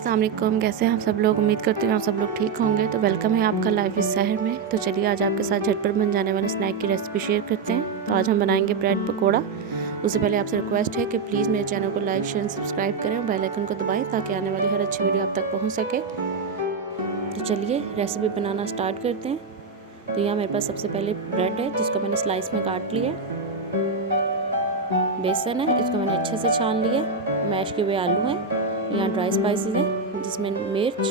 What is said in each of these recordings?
अस्सलाम वालेकुम। कैसे हैं आप सब लोग? उम्मीद करती हूँ आप सब लोग ठीक होंगे। तो वेलकम है आपका लाइफ इस शहर में। तो चलिए आज आपके साथ झटपट बन जाने वाले स्नैक की रेसिपी शेयर करते हैं। तो आज हम बनाएंगे ब्रेड पकोड़ा। उससे पहले आपसे रिक्वेस्ट है कि प्लीज़ मेरे चैनल को लाइक शेयर सब्सक्राइब करें और बेल आइकन को दबाएं ताकि आने वाली हर अच्छी वीडियो आप तक पहुँच सके। तो चलिए रेसिपी बनाना स्टार्ट करते हैं। तो यहाँ मेरे पास सबसे पहले ब्रेड है जिसको मैंने स्लाइस में काट लिया। बेसन है, इसको मैंने अच्छे से छान लिया। मैश किए हुए आलू हैं। यहाँ ड्राई स्पाइसेस हैं जिसमें मिर्च,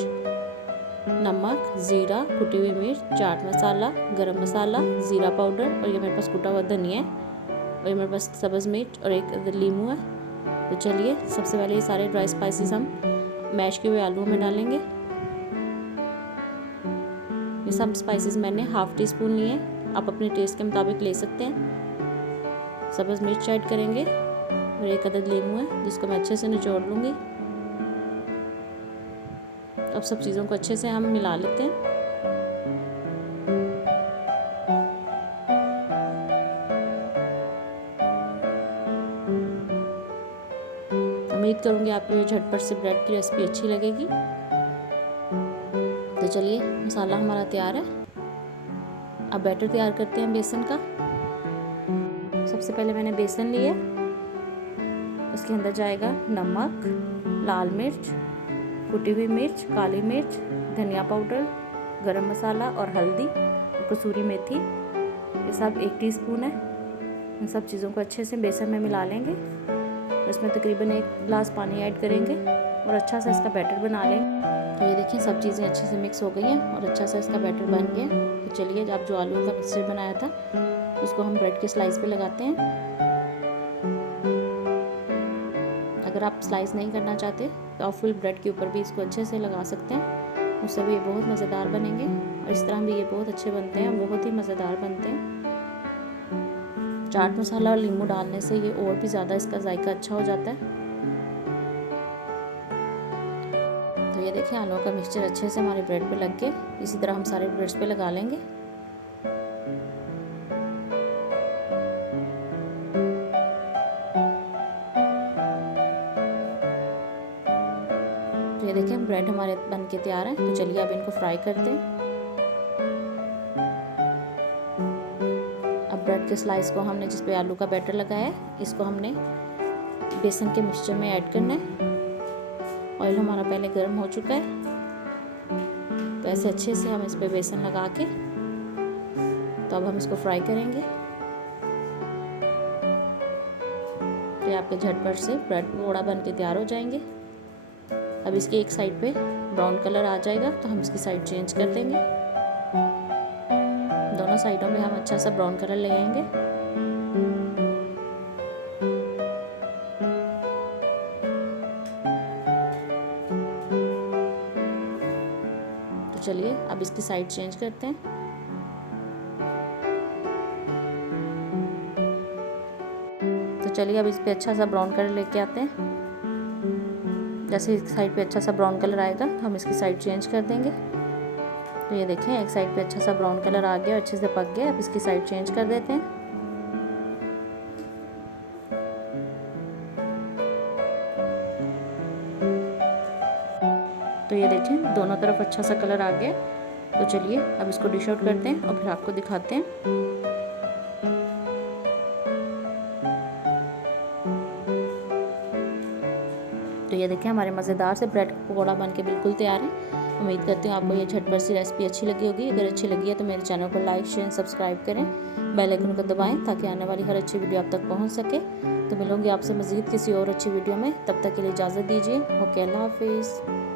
नमक, ज़ीरा, कुटी हुई मिर्च, चाट मसाला, गरम मसाला, ज़ीरा पाउडर और ये मेरे पास कुटा हुआ धनिया है और ये मेरे पास सब्ज़ मिर्च और एक लीमू है। तो चलिए सबसे पहले ये सारे ड्राई स्पाइसेस हम मैश किए हुए आलू में डालेंगे। ये सब स्पाइसेस मैंने हाफ टी स्पून लिए हैं, आप अपने टेस्ट के मुताबिक ले सकते हैं। सब्ज़ मिर्च ऐड करेंगे और एक अदद लीमू है जिसको मैं अच्छे से निचोड़ लूँगी। अब सब चीज़ों को अच्छे से हम मिला लेते हैं। उम्मीद करूँगी आपको ये झटपट से ब्रेड की रेसिपी अच्छी लगेगी। तो चलिए मसाला हमारा तैयार है। अब बैटर तैयार करते हैं बेसन का। सबसे पहले मैंने बेसन लिया, उसके अंदर जाएगा नमक, लाल मिर्च, कुटी हुई मिर्च, काली मिर्च, धनिया पाउडर, गरम मसाला और हल्दी और कसूरी मेथी। ये सब 1 टीस्पून है। इन सब चीज़ों को अच्छे से बेसन में मिला लेंगे। इसमें तकरीबन 1 गिलास पानी ऐड करेंगे और अच्छा सा इसका बैटर बना लेंगे। तो ये देखिए सब चीज़ें अच्छे से मिक्स हो गई हैं और अच्छा सा इसका बैटर बन गया। तो चलिए आप जो आलू का मिक्सचर बनाया था उसको हम ब्रेड के स्लाइस पे लगाते हैं। अगर आप स्लाइस नहीं करना चाहते तो आप फुल ब्रेड के ऊपर भी इसको अच्छे से लगा सकते हैं, उससे भी ये बहुत मज़ेदार बनेंगे। और इस तरह भी ये बहुत अच्छे बनते हैं, बहुत ही मज़ेदार बनते हैं। चाट मसाला और नींबू डालने से ये और भी ज़्यादा इसका जायका अच्छा हो जाता है। तो ये देखिए आलू का मिक्सचर अच्छे से हमारे ब्रेड पे लग गए। इसी तरह हम सारे ब्रेड्स पे लगा लेंगे। तो ये देखिए ब्रेड हमारे बन के तैयार हैं। तो चलिए अब इनको फ्राई करते हैं। अब ब्रेड के स्लाइस को हमने जिस पे आलू का बैटर लगाया है इसको हमने बेसन के मिक्सचर में ऐड करना है। ऑयल हमारा पहले गर्म हो चुका है। तो ऐसे अच्छे से हम इस पे बेसन लगा के तो अब हम इसको फ्राई करेंगे। तो आपके झटपट से ब्रेड पकौड़ा बन के तैयार हो जाएंगे। अब इसके एक साइड पे ब्राउन कलर आ जाएगा तो हम इसकी साइड चेंज कर देंगे। दोनों साइडों में हम अच्छा सा ब्राउन कलर ले आएंगे। तो चलिए अब इसकी साइड चेंज करते हैं। तो चलिए अब इस पे अच्छा सा ब्राउन कलर लेके आते हैं। जैसे इस साइड पे अच्छा सा ब्राउन कलर आएगा तो हम इसकी साइड चेंज कर देंगे। तो ये देखें एक साइड पे अच्छा सा ब्राउन कलर आ गया, अच्छे से पक गया। अब इसकी साइड चेंज कर देते हैं। तो ये देखें दोनों तरफ अच्छा सा कलर आ गया। तो चलिए अब इसको डिश आउट करते हैं और फिर आपको दिखाते हैं। तो ये देखें हमारे मज़ेदार से ब्रेड पकौड़ा बन के बिल्कुल तैयार है। उम्मीद करती हूँ आपको ये झटपट सी रेसिपी अच्छी लगी होगी। अगर अच्छी लगी है तो मेरे चैनल को लाइक शेयर सब्सक्राइब करें, बेल आइकन को दबाएं ताकि आने वाली हर अच्छी वीडियो आप तक पहुँच सके। तो मिलूंगी आपसे मज़ीद किसी और अच्छी वीडियो में। तब तक के लिए इजाज़त दीजिए। ओके, अल्लाह हाफिज़।